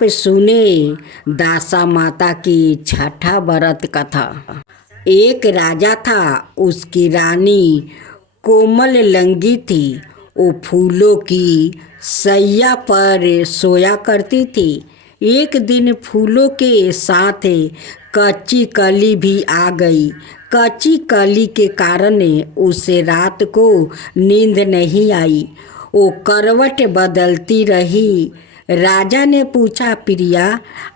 आप सुने दासा माता की छठा व्रत कथा। एक राजा था, उसकी रानी कोमल लंगी थी। वो फूलों की सैया पर सोया करती थी। एक दिन फूलों के साथ कच्ची कली भी आ गई। कच्ची कली के कारण उसे रात को नींद नहीं आई। वो करवट बदलती रही। राजा ने पूछा, प्रिया,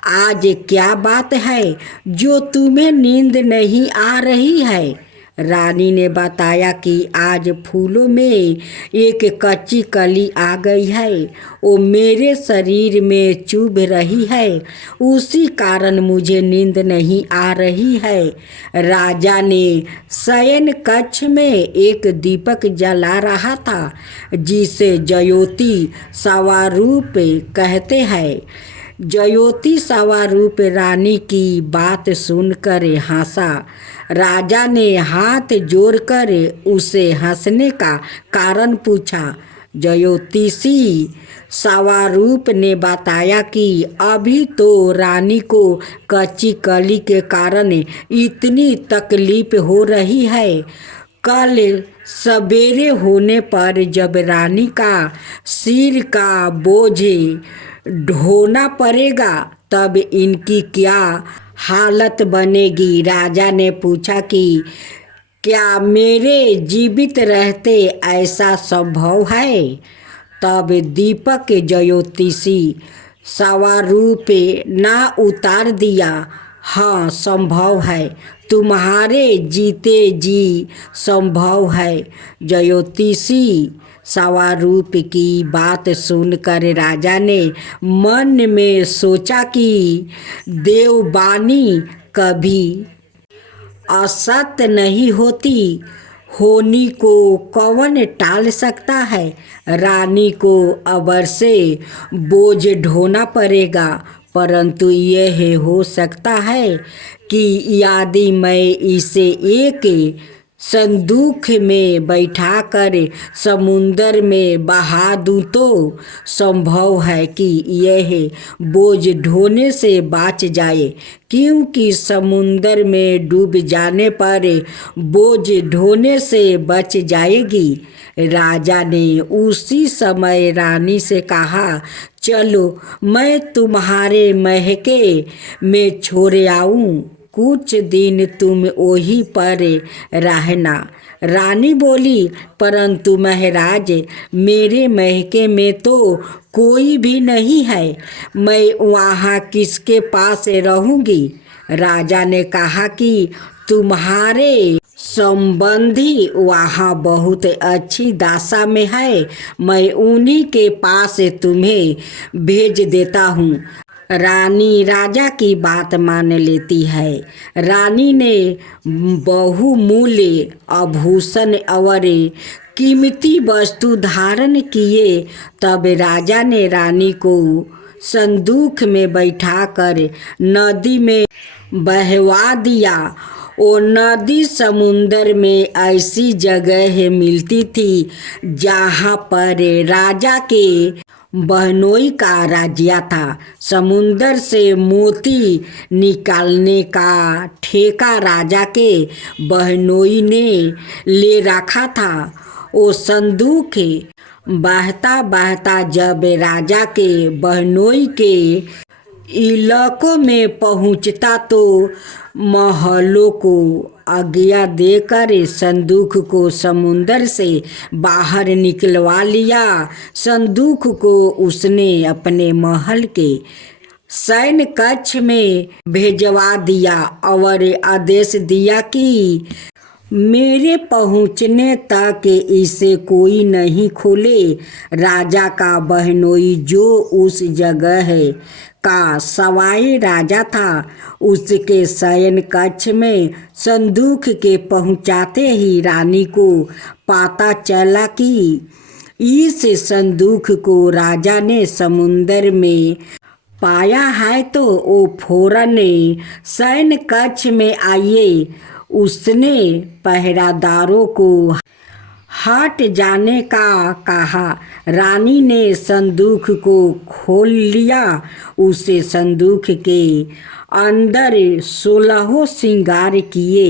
आज क्या बात है जो तुम्हें नींद नहीं आ रही है? रानी ने बताया कि आज फूलों में एक कच्ची कली आ गई है। वो मेरे शरीर में चुभ रही है, उसी कारण मुझे नींद नहीं आ रही है। राजा ने शयन कक्ष में एक दीपक जला रहा था, जिसे ज्योति स्वरूप कहते हैं। ज्योति स्वरूप रानी की बात सुनकर हंसा। राजा ने हाथ जोड़कर उसे हंसने का कारण पूछा। ज्योतिषी स्वरूप ने बताया कि अभी तो रानी को कच्ची कली के कारण इतनी तकलीफ हो रही है। कल सवेरे होने पर जब रानी का सिर का बोझ ढोना पड़ेगा, तब इनकी क्या हालत बनेगी। राजा ने पूछा कि क्या मेरे जीवित रहते ऐसा संभव है? तब दीपक ज्योतिषी स्वरूप ना उतार दिया, हाँ संभव है, तुम्हारे जीते जी संभव है। ज्योतिषी स्वरूप की बात सुनकर राजा ने मन में सोचा कि देववाणी कभी असत्य नहीं होती। होनी को कौन टाल सकता है? रानी को अवश्य बोझ ढोना पड़ेगा, परंतु यह हो सकता है कि यदि मैं इसे एक संदूक में बैठाकर समुंदर में बहा दूं तो संभव है कि यह बोझ ढोने से बच जाए, क्योंकि समुंदर में डूब जाने पर बोझ ढोने से बच जाएगी। राजा ने उसी समय रानी से कहा, चलो मैं तुम्हारे महके में छोड़ आऊं, कुछ दिन तुम वहीं पर रहना। रानी बोली, परंतु महाराज, मेरे महके में तो कोई भी नहीं है, मैं वहाँ किसके पास रहूँगी? राजा ने कहा कि तुम्हारे संबंधी वहाँ बहुत अच्छी दशा में है, मैं उन्हीं के पास तुम्हें भेज देता हूँ। रानी राजा की बात मान लेती है। रानी ने बहुमूल्य आभूषण और कीमती वस्तु धारण किए। तब राजा ने रानी को संदूक में बैठाकर नदी में बहवा दिया। वो नदी समुंदर में ऐसी जगह मिलती थी जहाँ पर राजा के बहनोई का राज्य था। समुंदर से मोती निकालने का ठेका राजा के बहनोई ने ले रखा था। वो संदूक बहता बहता जब राजा के बहनोई के इलाकों में पहुंचता तो महलों को आज्ञा देकर संदूक को समुंदर से बाहर निकलवा लिया। संदूक को उसने अपने महल के शयन कक्ष में भेजवा दिया और आदेश दिया कि मेरे पहुँचने तक इसे कोई नहीं खोले। राजा का बहनोई जो उस जगह का सवाई राजा था, उसके शयन कक्ष में संदूक के पहुँचाते ही रानी को पता चला कि इस संदूक को राजा ने समुंदर में पाया है, तो वो फौरन शयन कक्ष में आइए। उसने पहरादारों को हट जाने का कहा। रानी ने संदूक को खोल लिया। उसे संदूक के अंदर 16 श्रृंगार किए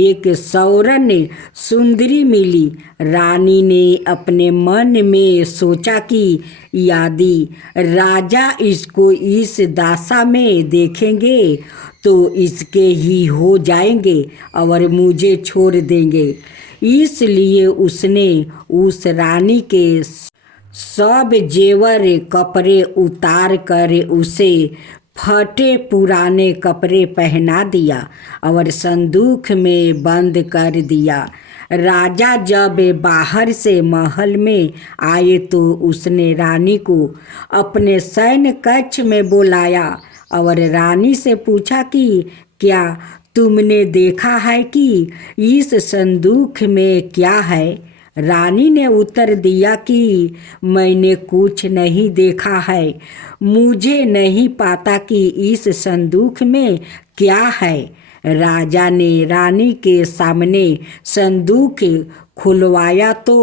एक स्वर्ण सुंदरी मिली। रानी ने अपने मन में सोचा कि यदि राजा इसको इस दशा में देखेंगे तो इसके ही हो जाएंगे और मुझे छोड़ देंगे। इसलिए उसने उस रानी के सब जेवर कपड़े उतार कर उसे फटे पुराने कपड़े पहना दिया और संदूक में बंद कर दिया। राजा जब बाहर से महल में आए तो उसने रानी को अपने सैन्य कक्ष में बुलाया और रानी से पूछा कि क्या तुमने देखा है कि इस संदूक में क्या है? रानी ने उत्तर दिया कि मैंने कुछ नहीं देखा है। मुझे नहीं पता कि इस संदूक में क्या है। राजा ने रानी के सामने संदूक खुलवाया तो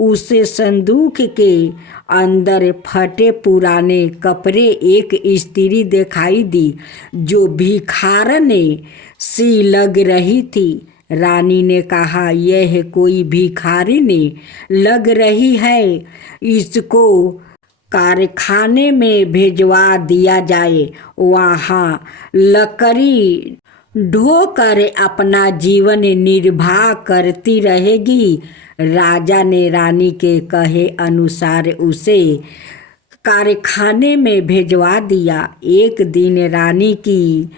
उसे संदूक के अंदर फटे पुराने कपड़े एक स्त्री दिखाई दी जो भिखारन सी लग रही थी। रानी ने कहा, यह कोई भिखारिन लग रही है, इसको कारखाने में भेजवा दिया जाए, वहाँ लकड़ी ढोकर अपना जीवन निर्वाह करती रहेगी। राजा ने रानी के कहे अनुसार उसे कारखाने में भेजवा दिया। एक दिन रानी की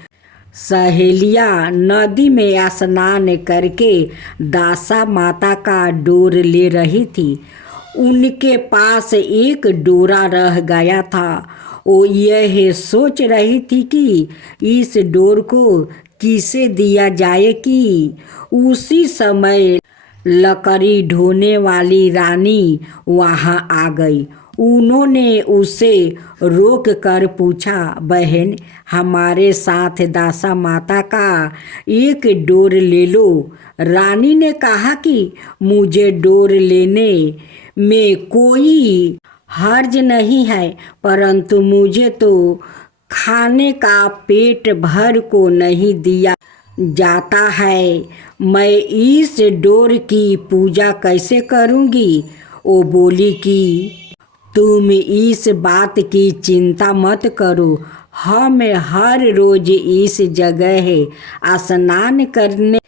सहेलियाँ नदी में स्नान करके दासा माता का डोर ले रही थी। उनके पास एक डोरा रह गया था। वो यह सोच रही थी कि इस डोर को किसे दिया जाए कि उसी समय लकड़ी ढोने वाली रानी वहाँ आ गई। उन्होंने उसे रोक कर पूछा, बहन, हमारे साथ दासा माता का एक डोर ले लो। रानी ने कहा कि मुझे डोर लेने में कोई हर्ज नहीं है, परंतु मुझे तो खाने का पेट भर को नहीं दिया जाता है। मैं इस डोर की पूजा कैसे करूँगी? वो बोली कि तुम इस बात की चिंता मत करो। हम हर रोज इस जगह स्नान करने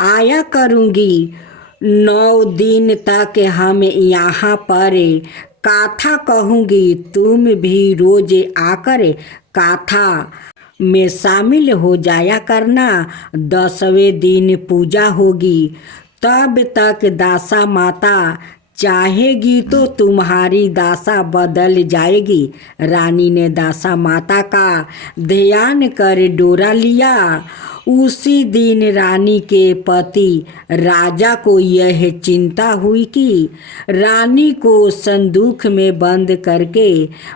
आया करूँगी। 9 दिन तक हम यहाँ पर कथा कहूँगी। तुम भी रोज आकर कथा में शामिल हो जाया करना। 10वें दिन पूजा होगी। तब तक दासा माता चाहेगी तो तुम्हारी दशा बदल जाएगी। रानी ने दासा माता का ध्यान कर डोरा लिया। उसी दिन रानी के पति राजा को यह चिंता हुई कि रानी को संदूक में बंद करके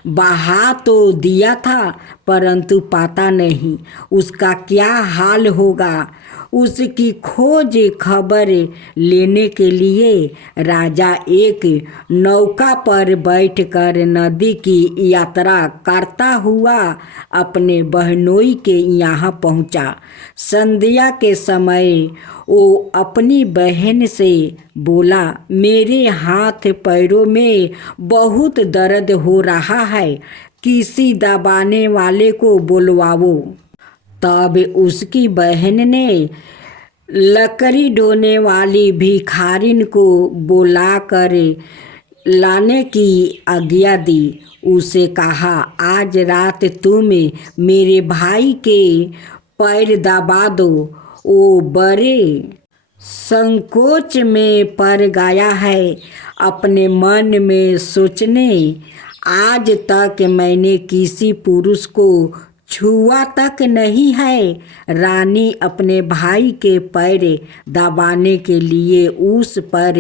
बहा तो दिया था, परंतु पता नहीं उसका क्या हाल होगा। उसकी खोज खबर लेने के लिए राजा एक नौका पर बैठकर नदी की यात्रा करता हुआ अपने बहनोई के यहाँ पहुँचा। संध्या के समय वो अपनी बहन से बोला, मेरे हाथ पैरों में बहुत दर्द हो रहा है, किसी दबाने वाले को बुलवाओ। तब उसकी बहन ने लकड़ी ढोने वाली भिखारिन को बुलाकर लाने की आज्ञा दी। उसे कहा, आज रात तुम मेरे भाई के पैर दबा दो। वो बड़े संकोच में पड़ गया है। अपने मन में सोचने, आज तक मैंने किसी पुरुष को छुआ तक नहीं है। रानी अपने भाई के पैर दबाने के लिए उस पर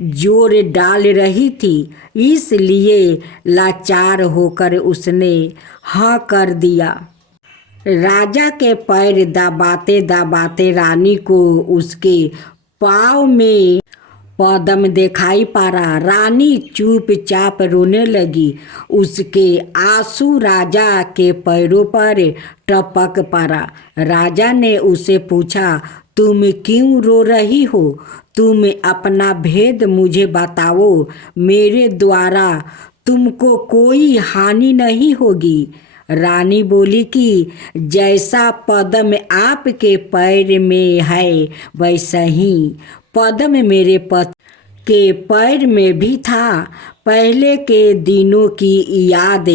जोर डाल रही थी, इसलिए लाचार होकर उसने हाँ कर दिया। राजा के पैर दबाते दबाते रानी को उसके पाँव में पदम दिखाई पड़ा। रानी चुपचाप रोने लगी। उसके आंसू राजा के पैरों पर टपक पड़ा। राजा ने उसे पूछा, तुम क्यों रो रही हो? तुम अपना भेद मुझे बताओ। मेरे द्वारा तुमको कोई हानि नहीं होगी। रानी बोली कि जैसा पद्म आपके पैर में है वैसा ही पद्म मेरे पति के पैर में भी था। पहले के दिनों की याद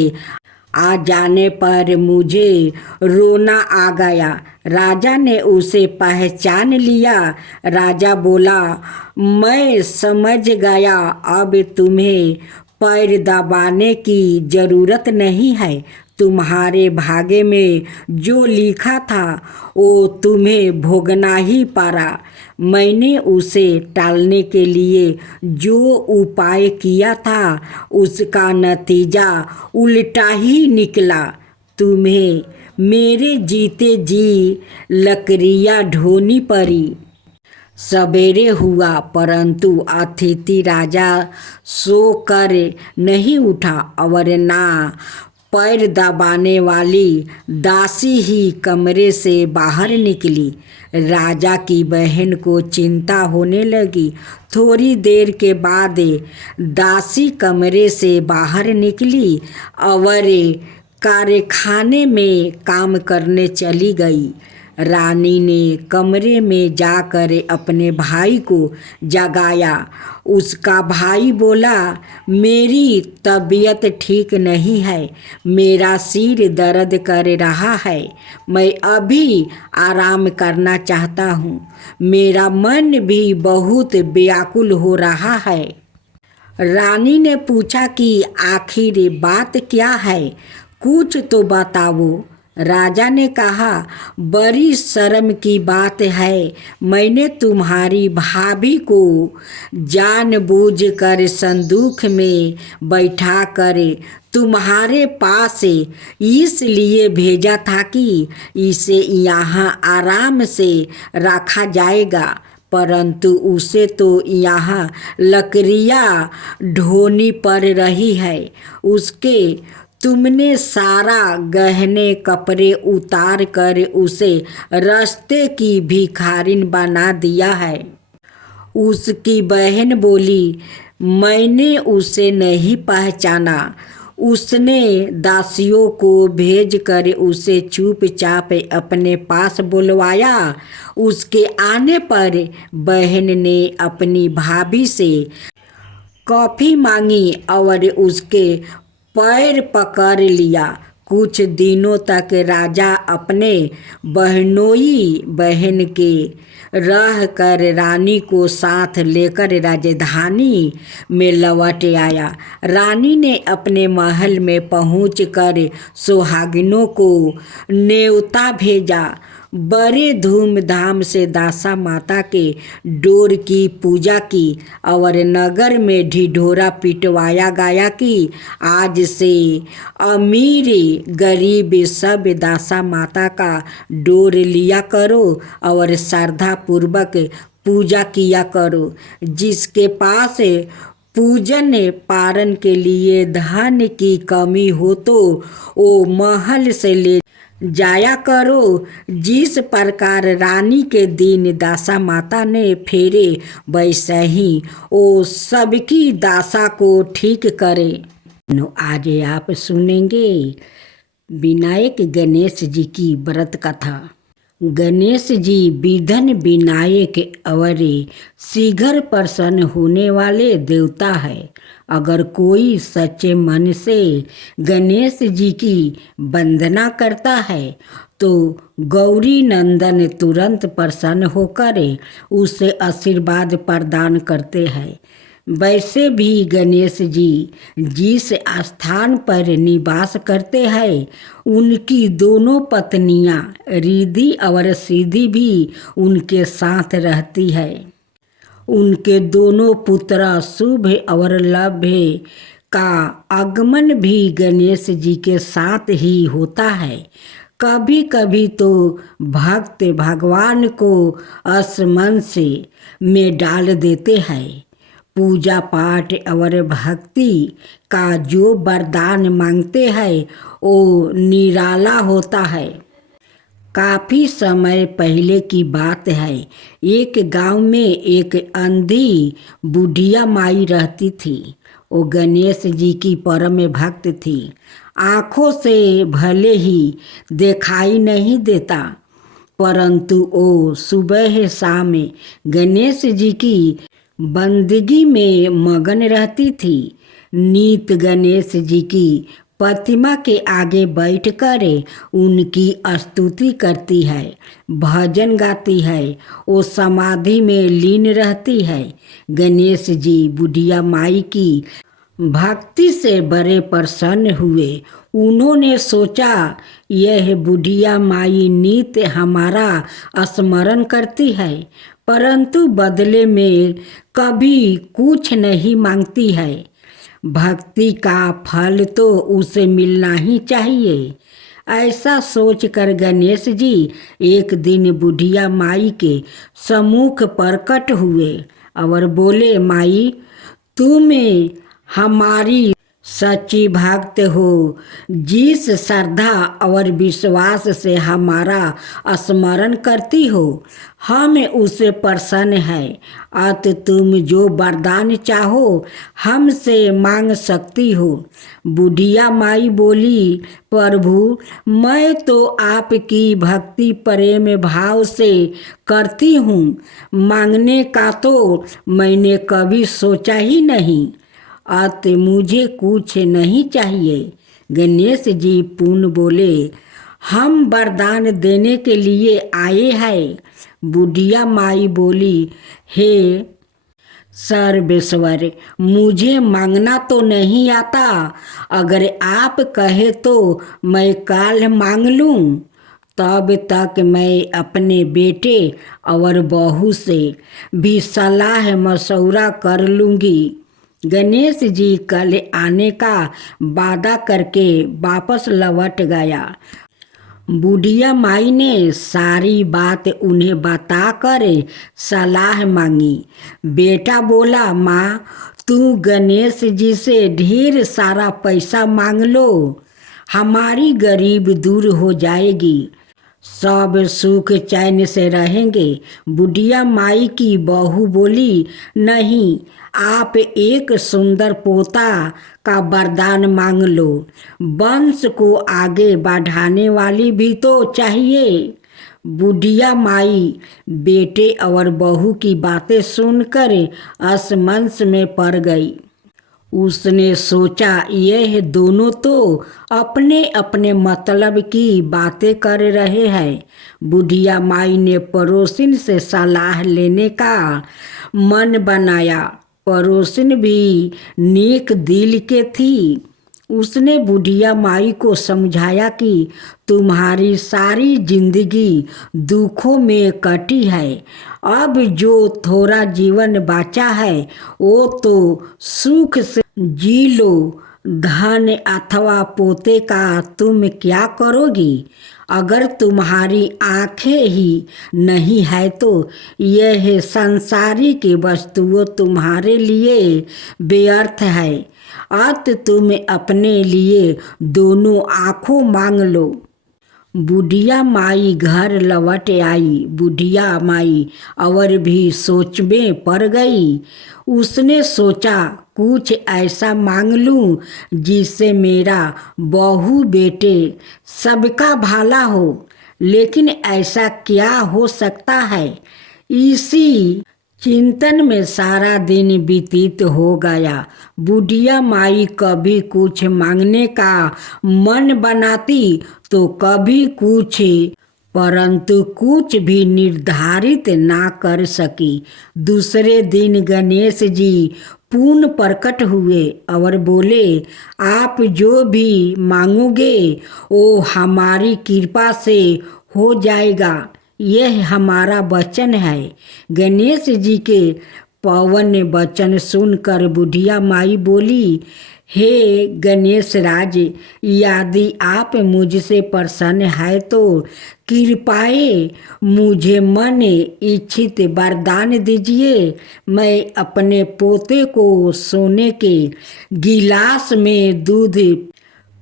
आ जाने पर मुझे रोना आ गया। राजा ने उसे पहचान लिया। राजा बोला, मैं समझ गया, अब तुम्हें पैर दबाने की जरूरत नहीं है। तुम्हारे भाग्य में जो लिखा था वो तुम्हें भोगना ही पड़ा। मैंने उसे टालने के लिए जो उपाय किया था उसका नतीजा उल्टा ही निकला। तुम्हें मेरे जीते जी लकड़ियाँ ढोनी पड़ी। सवेरे हुआ परंतु अतिथि राजा सो कर नहीं उठा और ना पैर दबाने वाली दासी ही कमरे से बाहर निकली। राजा की बहन को चिंता होने लगी। थोड़ी देर के बाद दासी कमरे से बाहर निकली और कारखाने में काम करने चली गई। रानी ने कमरे में जाकर अपने भाई को जगाया। उसका भाई बोला, मेरी तबीयत ठीक नहीं है, मेरा सिर दर्द कर रहा है, मैं अभी आराम करना चाहता हूँ, मेरा मन भी बहुत व्याकुल हो रहा है। रानी ने पूछा कि आखिर बात क्या है, कुछ तो बताओ। राजा ने कहा, बड़ी शर्म की बात है, मैंने तुम्हारी भाभी को जानबूझकर संदूक में बैठाकर तुम्हारे पास इसलिए भेजा था कि इसे यहाँ आराम से रखा जाएगा, परंतु उसे तो यहाँ लकड़ियाँ ढोनी पड़ रही है। उसके तुमने सारा गहने कपड़े उतार कर उसे रास्ते की भिखारिन बना दिया है। उसकी बहन बोली, मैंने उसे नहीं पहचाना। उसने दासियों को भेजकर उसे चुपचाप अपने पास बुलवाया। उसके आने पर बहन ने अपनी भाभी से कॉफ़ी मांगी और उसके पैर पकड़ लिया। कुछ दिनों तक राजा अपने बहनोई बहन के रह कर रानी को साथ लेकर राजधानी में लौट आया। रानी ने अपने महल में पहुंचकर सुहागिनों को न्योता भेजा। बड़े धूमधाम से दासा माता के डोर की पूजा की और नगर में ढिढोरा पिटवाया गया कि आज से अमीर गरीब सब दासा माता का डोर लिया करो और श्रद्धा पूर्वक पूजा किया करो। जिसके पास पूजन पारण के लिए धन की कमी हो तो वो महल से ले जाया करो। जिस प्रकार रानी के दिन दासा माता ने फेरे वैसे ही वो सबकी दासा को ठीक करे। आज आप सुनेंगे विनायक गणेश जी की व्रत कथा। गणेश जी विघ्न विनायक और शीघ्र प्रसन्न होने वाले देवता है। अगर कोई सच्चे मन से गणेश जी की वंदना करता है तो गौरी नंदन तुरंत प्रसन्न होकर उसे आशीर्वाद प्रदान करते हैं। वैसे भी गणेश जी जिस स्थान पर निवास करते हैं उनकी दोनों पत्नियां रिद्धि और सिद्धि भी उनके साथ रहती है। उनके दोनों पुत्र शुभ और लभ्य का आगमन भी गणेश जी के साथ ही होता है। कभी कभी तो भक्त भगवान को असमंस में डाल देते हैं। पूजा पाठ और भक्ति का जो वरदान मांगते हैं वो निराला होता है। काफ़ी समय पहले की बात है। एक गांव में एक अंधी बुढ़िया माई रहती थी। वो गणेश जी की परम भक्त थी। आँखों से भले ही दिखाई नहीं देता, परंतु वो सुबह शाम गणेश जी की बंदगी में मगन रहती थी। नित गणेश जी की प्रतिमा के आगे बैठकर उनकी स्तुति करती है, भजन गाती है, वो समाधि में लीन रहती है। गणेश जी बुढ़िया माई की भक्ति से बड़े प्रसन्न हुए। उन्होंने सोचा यह बुढ़िया माई नित हमारा स्मरण करती है, परंतु बदले में कभी कुछ नहीं मांगती है। भक्ति का फल तो उसे मिलना ही चाहिए। ऐसा सोचकर गणेश जी एक दिन बुढ़िया माई के सम्मुख प्रकट हुए और बोले, माई तुम हमारी सच्ची भक्त हो। जिस श्रद्धा और विश्वास से हमारा स्मरण करती हो, हम उससे प्रसन्न है। अत तुम जो वरदान चाहो हमसे मांग सकती हो। बुढ़िया माई बोली, प्रभु मैं तो आपकी भक्ति प्रेम भाव से करती हूँ, मांगने का तो मैंने कभी सोचा ही नहीं। अत मुझे कुछ नहीं चाहिए। गणेश जी पुनः बोले, हम वरदान देने के लिए आए हैं। बुढ़िया माई बोली, हे सर्वेश्वर मुझे मांगना तो नहीं आता, अगर आप कहे तो मैं काल मांग लूँ। तब तक मैं अपने बेटे और बहू से भी सलाह मशवरा कर लूँगी। गणेश जी कल आने का वादा करके वापस लौट गया। बुढ़िया माई ने सारी बात उन्हें बताकर सलाह मांगी। बेटा बोला, माँ तू गणेश जी से ढेर सारा पैसा मांग लो, हमारी गरीब दूर हो जाएगी, सब सुख चैन से रहेंगे। बुढ़िया माई की बहू बोली, नहीं आप एक सुंदर पोता का वरदान मांग लो, वंश को आगे बढ़ाने वाली भी तो चाहिए। बुढ़िया माई बेटे और बहू की बातें सुनकर असमंस में पड़ गई। उसने सोचा यह दोनों तो अपने अपने मतलब की बातें कर रहे हैं। बुढ़िया माई ने पड़ोसिन से सलाह लेने का मन बनाया। पड़ोसिन भी नेक दिल के थी। उसने बुढ़िया माई को समझाया कि तुम्हारी सारी जिंदगी दुखों में कटी है, अब जो थोड़ा जीवन बचा है वो तो सुख से जी लो। धन अथवा पोते का तुम क्या करोगी? अगर तुम्हारी आंखें ही नहीं है तो यह संसारिक वस्तुओं तुम्हारे लिए व्यर्थ है। अत तुम अपने लिए दोनों आँखों मांग लो। बुढ़िया माई घर लौट आई। बुढ़िया माई और भी सोच में पड़ गई। उसने सोचा कुछ ऐसा मांग लूं जिससे मेरा बहू बेटे सबका भला हो। लेकिन ऐसा क्या हो सकता है? इसी चिंतन में सारा दिन व्यतीत हो गया। बुढ़िया माई कभी कुछ मांगने का मन बनाती तो कभी कुछ, परंतु कुछ भी निर्धारित ना कर सकी। दूसरे दिन गणेश जी पुनः प्रकट हुए और बोले, आप जो भी मांगोगे वो हमारी कृपा से हो जाएगा, यह हमारा वचन है। गणेश जी के पवन वचन सुनकर बुढ़िया माई बोली, हे गणेश राज, यदि आप मुझसे प्रसन्न है तो कृपाए मुझे मन इच्छित वरदान दीजिए। मैं अपने पोते को सोने के गिलास में दूध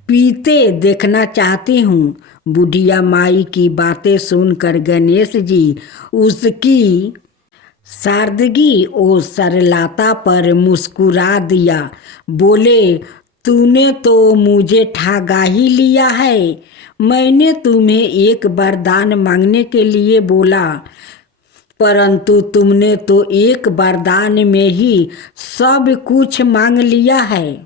पीते देखना चाहती हूँ। बुढ़िया माई की बातें सुनकर गणेश जी उसकी सादगी और सरलता पर मुस्कुरा दिया। बोले, तूने तो मुझे ठगा ही लिया है। मैंने तुम्हें एक वरदान मांगने के लिए बोला, परंतु तुमने तो एक वरदान में ही सब कुछ मांग लिया है।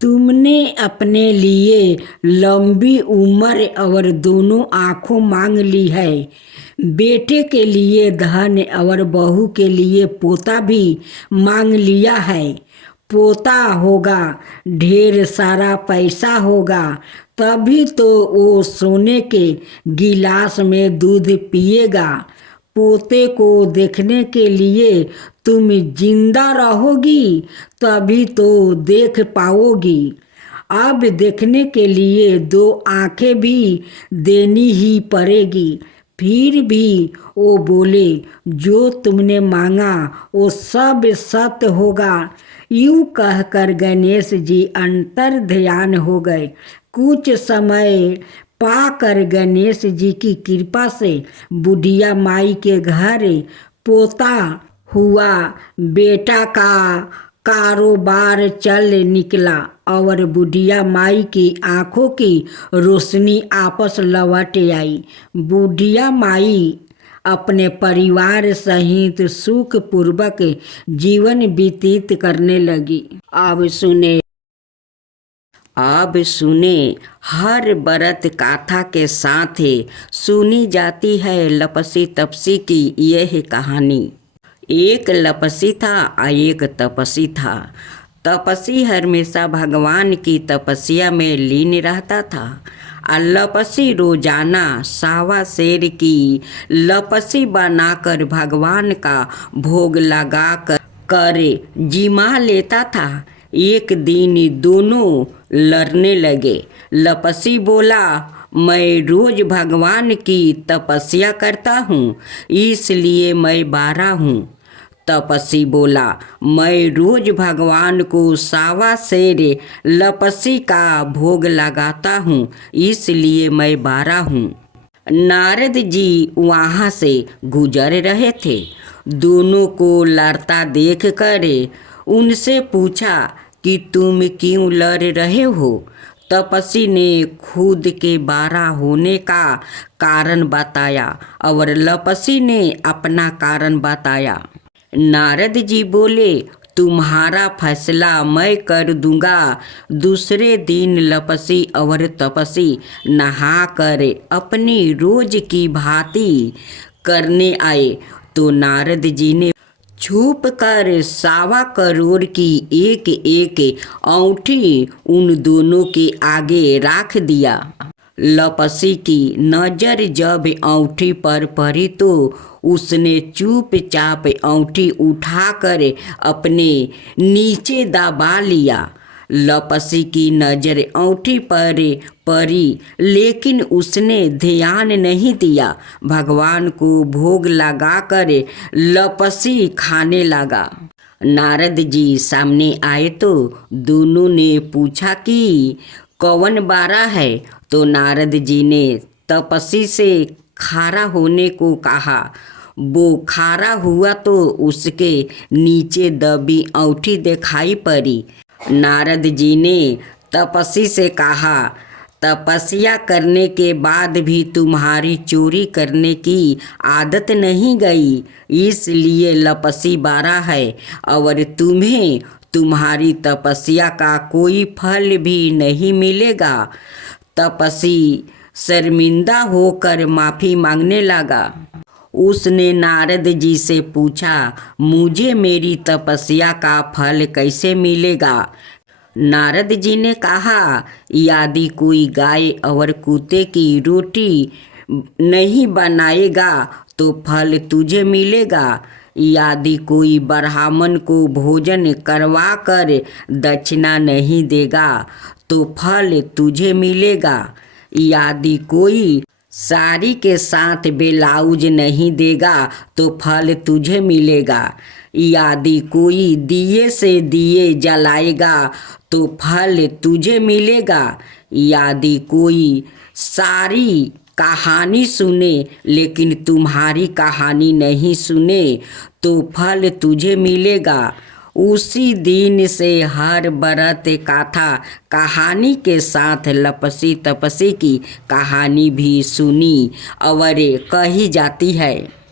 तुमने अपने लिए लंबी उम्र और दोनों आँखों मांग ली है। बेटे के लिए धन और बहू के लिए पोता भी मांग लिया है। पोता होगा, ढेर सारा पैसा होगा, तभी तो वो सोने के गिलास में दूध पिएगा। पोते को देखने के लिए तुम जिंदा रहोगी, तभी तो देख पाओगी। अब देखने के लिए दो आंखें भी देनी ही पड़ेगी। फिर भी वो बोले, जो तुमने मांगा वो सब सत्य होगा। यूं कहकर गणेश जी अंतर ध्यान हो गए। कुछ समय पाकर गणेश जी की कृपा से बुढ़िया माई के घर पोता हुआ। बेटा का कारोबार चल निकला और बुढ़िया माई की आंखों की रोशनी आपस लौट आई। बुढ़िया माई अपने परिवार सहित सुखपूर्वक जीवन व्यतीत करने लगी। अब सुने हर व्रत गाथा के साथ सुनी जाती है लपसी तपसी की यह कहानी। एक लपसी था और एक तपसी था। तपसी हमेशा भगवान की तपस्या में लीन रहता था और लपसी रोजाना सावा शेर की लपसी बनाकर भगवान का भोग लगा कर जिमा लेता था। एक दिन दोनों लड़ने लगे। लपसी बोला, मैं रोज भगवान की तपस्या करता हूँ, इसलिए मैं बारा हूँ। तपसी बोला, मैं रोज भगवान को सावा शेर लपसी का भोग लगाता हूँ, इसलिए मैं बारा हूँ। नारद जी वहाँ से गुजर रहे थे। दोनों को लड़ता देख कर उनसे पूछा कि तुम क्यों लड़ रहे हो। तपसी ने खुद के बारा होने का कारण बताया और लपसी ने अपना कारण बताया। नारद जी बोले, तुम्हारा फैसला मैं कर दूंगा। दूसरे दिन लपसी और तपसी नहा कर अपनी रोज की भांति करने आए तो नारद जी ने छुप कर 1.25 करोड़ की एक एक औंठी उन दोनों के आगे रख दिया। लपसी की नजर जब औंठी पर पड़ी तो उसने चुपचाप औंठी उठाकर अपने नीचे दबा लिया। लपसी की नज़र औंठी पर पड़ी, लेकिन उसने ध्यान नहीं दिया। भगवान को भोग लगाकर लपसी खाने लगा। नारद जी सामने आए तो दोनों ने पूछा कि कौन बारा है। तो नारद जी ने तपसी से खारा होने को कहा। वो खारा हुआ तो उसके नीचे दबी औंठी दिखाई पड़ी। नारद जी ने तपसी से कहा, तपस्या करने के बाद भी तुम्हारी चोरी करने की आदत नहीं गई, इसलिए लपसी बारा है और तुम्हें तुम्हारी तपस्या का कोई फल भी नहीं मिलेगा। तपसी शर्मिंदा होकर माफ़ी मांगने लगा। उसने नारद जी से पूछा, मुझे मेरी तपस्या का फल कैसे मिलेगा। नारद जी ने कहा, यदि कोई गाय और कुत्ते की रोटी नहीं बनाएगा तो फल तुझे मिलेगा। यदि कोई ब्राह्मण को भोजन करवा कर दक्षिणा नहीं देगा तो फल तुझे मिलेगा। यदि कोई साड़ी के साथ ब्लाउज नहीं देगा तो फल तुझे मिलेगा। यदि कोई दिए से दिए जलाएगा तो फल तुझे मिलेगा। यदि कोई सारी कहानी सुने लेकिन तुम्हारी कहानी नहीं सुने तो फल तुझे मिलेगा। उसी दिन से हर व्रत कथा कहानी के साथ लपसी तपसी की कहानी भी सुनी और कही जाती है।